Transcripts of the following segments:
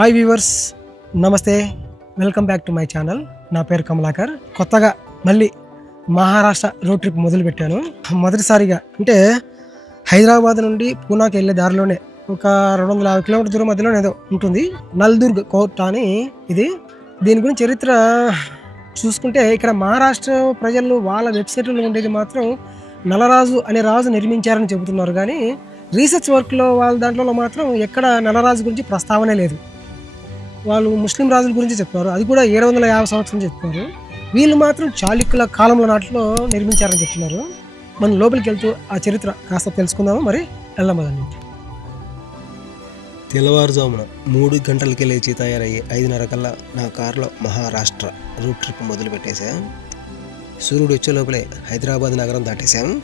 Hi viewers నమస్తే. Welcome back to my channel నా పేరు కమలాకర్. కొత్తగా మళ్ళీ మహారాష్ట్ర రోడ్ ట్రిప్ మొదలుపెట్టాను. మొదటిసారిగా అంటే హైదరాబాద్ నుండి పూనాకి వెళ్ళే దారిలోనే ఒక రెండు వందల యాభై కిలోమీటర్ దూరం మధ్యలో ఏదో ఉంటుంది. నల్దుర్గ్ కోట అని ఇది. దీని గురించి చరిత్ర చూసుకుంటే ఇక్కడ మహారాష్ట్ర ప్రజలు వాళ్ళ వెబ్సైట్లో ఉండేది మాత్రం నలరాజు అనే రాజు నిర్మించారని చెబుతున్నారు. కానీ రీసెర్చ్ వర్క్లో వాళ్ళ దాంట్లో మాత్రం ఎక్కడ నలరాజు గురించి ప్రస్తావనే లేదు. వాళ్ళు ముస్లిం రాజుల గురించి చెప్పారు. అది కూడా ఏడు వందల యాభై సంవత్సరం చెప్పారు. వీళ్ళు మాత్రం చాళుక్యుల కాలంలో నాటిలో నిర్మించారని చెప్తున్నారు మనం లోపలికి వెళ్తూ ఆ చరిత్ర కాస్త తెలుసుకుందాము? మరి వెళ్ళమని తెల్లవారుజామున మూడు గంటలకి లేచి తయారయ్యి ఐదున్నర కల్లా నా కారులో మహారాష్ట్ర రూట్ ట్రిప్ మొదలు పెట్టేశాం సూర్యుడు వచ్చే లోపలే హైదరాబాద్ నగరం దాటేశాం.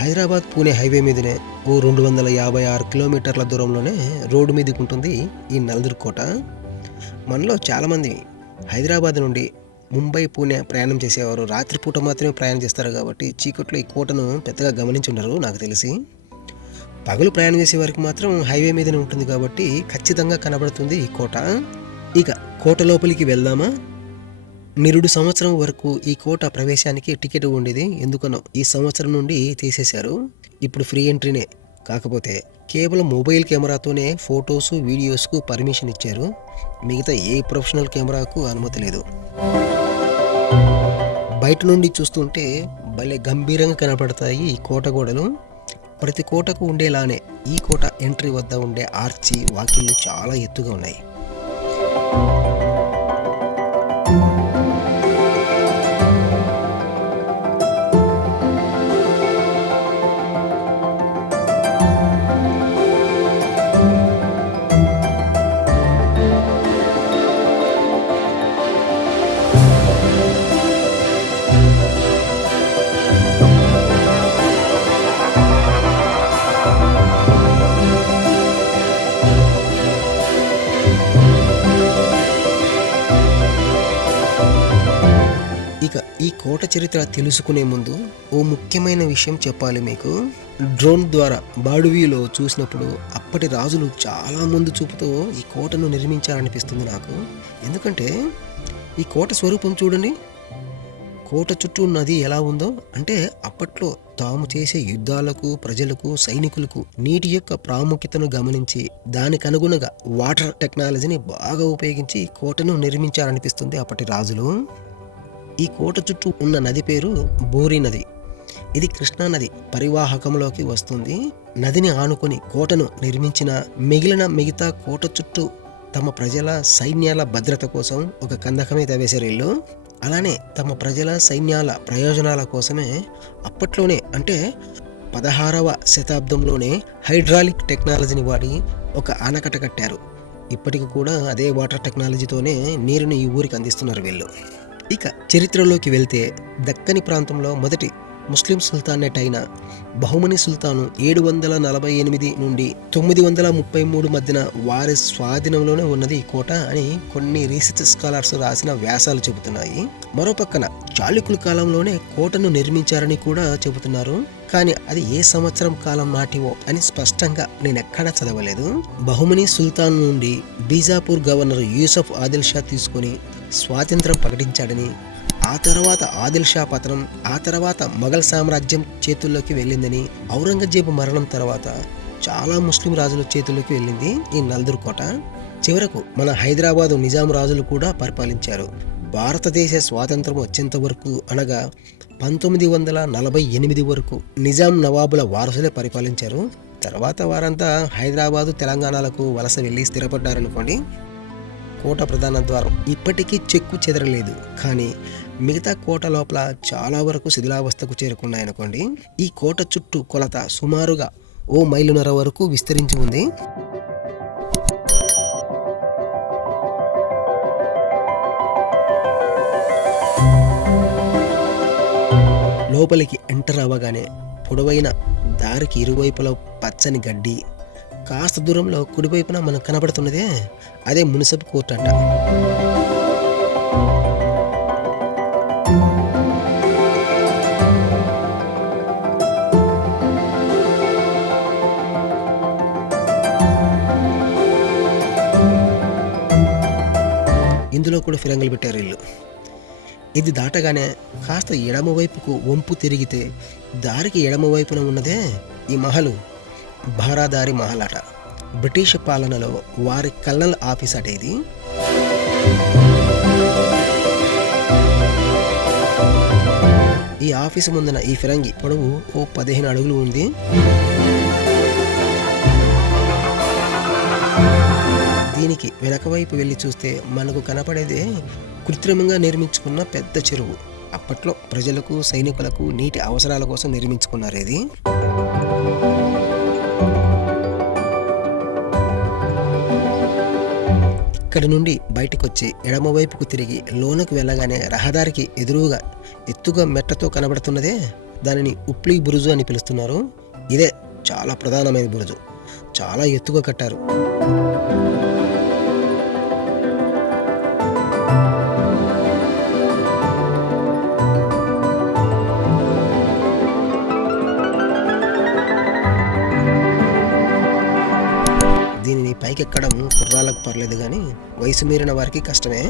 హైదరాబాద్ పూణే హైవే మీదనే ఓ రెండు వందల యాభై ఆరు కిలోమీటర్ల దూరంలోనే రోడ్డు మీదకి ఉంటుంది ఈ నల్దుర్గ్ కోట. మనలో చాలామంది హైదరాబాద్ నుండి ముంబై పూణే ప్రయాణం చేసేవారు. రాత్రిపూట మాత్రమే ప్రయాణం చేస్తారు కాబట్టి చీకట్లో ఈ కోటను పెద్దగా గమనించి నాకు తెలిసి. పగలు ప్రయాణం చేసే వారికి మాత్రం హైవే మీదనే ఉంటుంది కాబట్టి ఖచ్చితంగా కనబడుతుంది ఈ కోట. ఇక కోట లోపలికి వెళ్దామా? నిరుడు సంవత్సరం వరకు ఈ కోట ప్రవేశానికి టికెట్ ఉండేది. ఎందుకనో ఈ సంవత్సరం నుండి తీసేశారు. ఇప్పుడు ఫ్రీ ఎంట్రీనే కాకపోతే కేవలం మొబైల్ కెమెరాతోనే ఫొటోస్ వీడియోస్కు పర్మిషన్ ఇచ్చారు. మిగతా ఏ ప్రొఫెషనల్ కెమెరాకు అనుమతి లేదు. బయట నుండి చూస్తుంటే భలే గంభీరంగా కనపడతాయి ఈ కోట గోడలు. ప్రతి కోటకు ఉండేలానే ఈ కోట ఎంట్రీ వద్ద ఉండే ఆర్చి వాకిళ్ళు చాలా ఎత్తుగా ఉన్నాయి. కోట చరిత్ర తెలుసుకునే ముందు ఓ ముఖ్యమైన విషయం చెప్పాలి మీకు. డ్రోన్ ద్వారా బాడువీలో చూసినప్పుడు అప్పటి రాజులు చాలా ముందు చూపుతో ఈ కోటను నిర్మించారనిపిస్తుంది నాకు. ఎందుకంటే ఈ కోట స్వరూపం చూడండి. కోట చుట్టూ నది ఎలా ఉందో అంటే అప్పట్లో తాము చేసే యుద్ధాలకు ప్రజలకు సైనికులకు నీటి యొక్క ప్రాముఖ్యతను గమనించి దానికి అనుగుణంగా వాటర్ టెక్నాలజీని బాగా ఉపయోగించి కోటను నిర్మించారనిపిస్తుంది అప్పటి రాజులు. ఈ కోట చుట్టూ ఉన్న నది పేరు బోరి నది. ఇది కృష్ణా నది పరివాహకంలోకి వస్తుంది. నదిని ఆనుకొని కోటను నిర్మించిన మిగిలిన మిగతా కోట చుట్టూ తమ ప్రజల సైన్యాల భద్రత కోసం ఒక కందకమే తవ్వేశారు వీళ్ళు. అలానే తమ ప్రజల సైన్యాల ప్రయోజనాల కోసమే అప్పట్లోనే అంటే పదహారవ శతాబ్దంలోనే హైడ్రాలిక్ టెక్నాలజీని వాడి ఒక ఆనకట్ట కట్టారు. ఇప్పటికి కూడా అదే వాటర్ టెక్నాలజీతోనే నీరుని ఈ ఊరికి అందిస్తున్నారు వీళ్ళు. ఇక చరిత్రలోకి వెళ్తే దక్కని ప్రాంతంలో మొదటి ముస్లిం సుల్తానేట్ అయిన బహుమని సుల్తాను ఏడు వందల నలభై ఎనిమిది నుండి తొమ్మిది వందల ముప్పై మూడు మధ్యన వారి స్వాధీనంలోనే ఉన్నది ఈ కోట అని కొన్ని రీసెర్చ్ స్కాలర్స్ రాసిన వ్యాసాలు చెబుతున్నాయి. మరోపక్కన చాళుక్యుల కాలంలోనే కోటను నిర్మించారని కూడా చెబుతున్నారు. కానీ అది ఏ సంవత్సరం కాలం నాటివో అని స్పష్టంగా నేను ఎక్కడా చదవలేదు. బహుమని సుల్తాన్ నుండి బీజాపూర్ గవర్నర్ యూసఫ్ ఆదిల్ షా తీసుకొని స్వాతంత్రం ప్రకటించాడని ఆ తర్వాత ఆదిల్ షా పతనం ఆ తర్వాత మొఘల్ సామ్రాజ్యం చేతుల్లోకి వెళ్ళిందని ఔరంగజేబు మరణం తర్వాత చాలా ముస్లిం రాజుల చేతుల్లోకి వెళ్ళింది ఈ నల్దుర్ కోట. చివరకు మన హైదరాబాదు నిజాం రాజులు కూడా పరిపాలించారు. భారతదేశ స్వాతంత్రం వచ్చేంత వరకు అనగా పంతొమ్మిది వందల నలభై ఎనిమిది వరకు నిజాం నవాబుల వారసులే పరిపాలించారు. తర్వాత వారంతా హైదరాబాదు తెలంగాణలకు వలస వెళ్ళి స్థిరపడ్డారనుకోండి కోట ప్రధాన ద్వారం ఇప్పటికీ చెక్కు చెదరలేదు. కానీ మిగతా కోట లోపల చాలా వరకు శిథిలావస్థకు చేరుకున్నాయనుకోండి. ఈ కోట చుట్టూ కొలత సుమారుగా ఓ మైలున్నర వరకు విస్తరించి ఉంది. లోపలికి ఎంటర్ అవ్వగానే పొడవైన దారికి ఇరువైపులా పచ్చని గడ్డి కాస్త దూరంలో కుడివైపున మనకు కనబడుతున్నదే అదే మున్సిపల్ కోర్ట్ అంట. కూడా ఫిరంగులు పెట్టారు వీళ్ళు. ఇది దాటగానే కాస్త ఎడమవైపుకు వంపు తిరిగితే దారికి ఎడమవైపున ఉన్నదే ఈ మహలు. భారాదారి మహలాట. బ్రిటిష్ పాలనలో వారి కల్నల్ ఆఫీస్ అట ఇది. ఈ ఆఫీసు ముందున ఈ ఫిరంగి పొడవు ఓ పదిహేను అడుగులు ఉంది. దీనికి వెనకవైపు వెళ్ళి చూస్తే మనకు కనపడేదే కృత్రిమంగా నిర్మించుకున్న పెద్ద చెరువు. అప్పట్లో ప్రజలకు సైనికులకు నీటి అవసరాల కోసం నిర్మించుకున్నారు ఇది ఇక్కడి నుండి బయటకు వచ్చి తిరిగి లోనకు వెళ్ళగానే రహదారికి ఎదురుగా ఎత్తుగా మెట్టతో కనబడుతున్నదే దానిని ఉప్లీ బురుజు అని పిలుస్తున్నారు. ఇదే చాలా ప్రధానమైన బురుజు. చాలా ఎత్తుగా కట్టారు. పైకి ఎక్కడం కుర్రాళ్ళకు పర్లేదు కానీ వయసు మీరిన వారికి కష్టమే.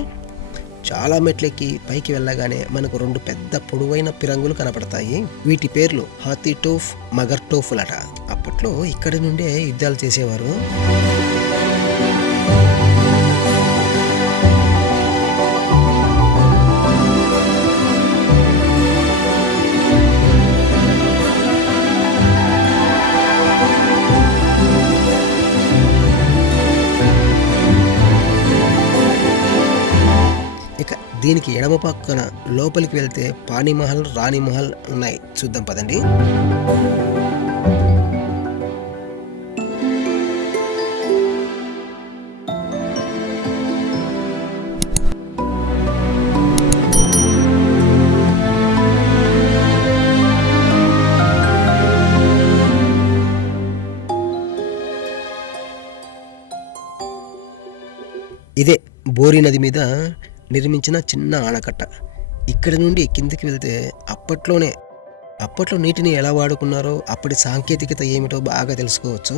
చాలా మెట్లెక్కి పైకి వెళ్ళగానే మనకు రెండు పెద్ద పొడవైన పిరంగులు కనపడతాయి. వీటి పేర్లు హాతీ టోఫ్ మగర్ టోఫులట. అప్పట్లో ఇక్కడి నుండే యుద్ధాలు చేసేవారు. దీనికి ఎడమ పక్కన లోపలికి వెళ్తే పాణిమహల్ రాణిమహల్ ఉన్నాయి. చూద్దాం పదండి. ఇదే బోరి నది మీద నిర్మించిన చిన్న ఆనకట్ట. ఇక్కడి నుండి కిందికి వెళ్తే అప్పట్లోనే అప్పట్లో నీటిని ఎలా వాడుకున్నారో అప్పటి సాంకేతికత ఏమిటో బాగా తెలుసుకోవచ్చు.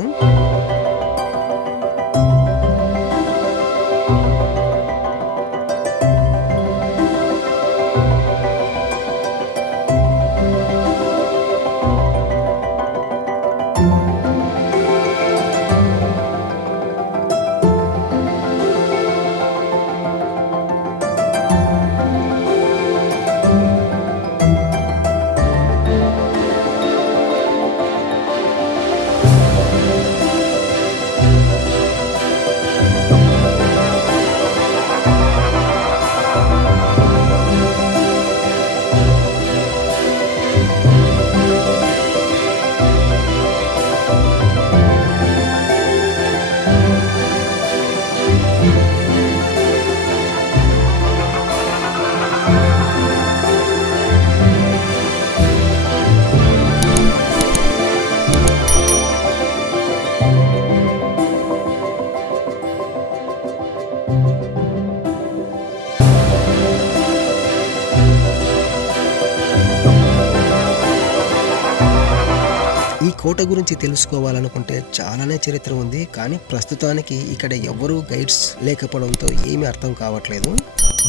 కోట గురించి తెలుసుకోవాలనుకుంటే చాలానే చరిత్ర ఉంది కానీ ప్రస్తుతానికి ఇక్కడ ఎవరూ గైడ్స్ లేకపోవడంతో ఏమీ అర్థం కావట్లేదు.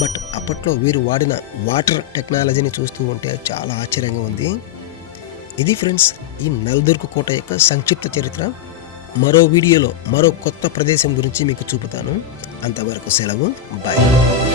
బట్ అప్పట్లో వీరు వాడిన వాటర్ టెక్నాలజీని చూస్తూ ఉంటే చాలా ఆశ్చర్యంగా ఉంది. ఇది ఫ్రెండ్స్ ఈ నల్దుర్గ్ కోట యొక్క సంక్షిప్త చరిత్ర. మరో వీడియోలో మరో కొత్త ప్రదేశం గురించి మీకు చూపుతాను. అంతవరకు సెలవు బాయ్.